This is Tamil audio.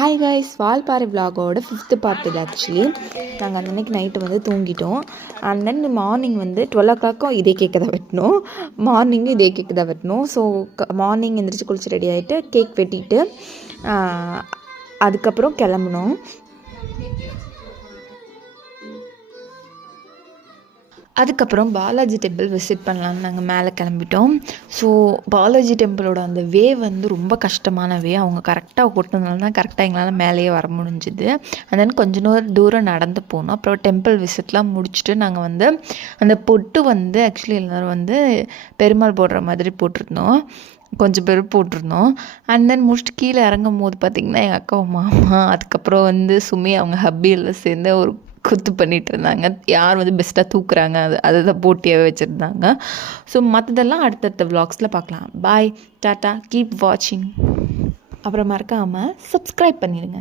ஹாய் கைஸ், வால்பாறை விலாகோட 5th பார்ட் இது. ஆக்சுவலி நாங்கள் அந்த அன்றைக்கி நைட்டு வந்து தூங்கிட்டோம். அண்ட் தென் மார்னிங் வந்து 12 o'clock இதே கேக்கு தான் வெட்டணும். மார்னிங்கும் இதே கேக்கு தான் வெட்டணும். ஸோ மார்னிங் எந்திரிச்சு குளிச்சு ரெடி ஆகிட்டு கேக் வெட்டிட்டு அதுக்கப்புறம் கிளம்புனோம். அதுக்கப்புறம் பாலாஜி டெம்பிள் விசிட் பண்ணலான்னு நாங்கள் மேலே கிளம்பிட்டோம். ஸோ பாலாஜி டெம்பிளோட அந்த வே வந்து ரொம்ப கஷ்டமான வே. அவங்க கரெக்டாக கொட்டினதுனால தான் கரெக்டாக எங்களால் மேலேயே வர முடிஞ்சுது. அண்ட் தென் கொஞ்சம் தூரம் நடந்து போனோம். அப்புறம் டெம்பிள் விசிட்லாம் முடிச்சுட்டு நாங்கள் வந்து அந்த பொட்டு வந்து ஆக்சுவலி எல்லோரும் வந்து பெருமாள் போடுற மாதிரி போட்டிருந்தோம். கொஞ்சம் பேர் போட்டிருந்தோம். அண்ட் தென் முடிச்சுட்டு கீழே இறங்கும் போது பார்த்திங்கன்னா எங்கள் அக்கா மாமா அதுக்கப்புறம் வந்து சுமி அவங்க ஹப்பியெல்லாம் சேர்ந்து ஒரு குத்து பண்ணிகிட்டு இருந்தாங்க. யார் வந்து பெஸ்ட்டாக தூக்குறாங்க அதை தான் போட்டியாகவே வச்சுருந்தாங்க. ஸோ மற்றதெல்லாம் அடுத்தடுத்த விலாக்ஸில் பார்க்கலாம். பாய், டாட்டா, கீப் வாட்சிங். அப்புறம் மறக்காமல் சப்ஸ்கிரைப் பண்ணிடுங்க.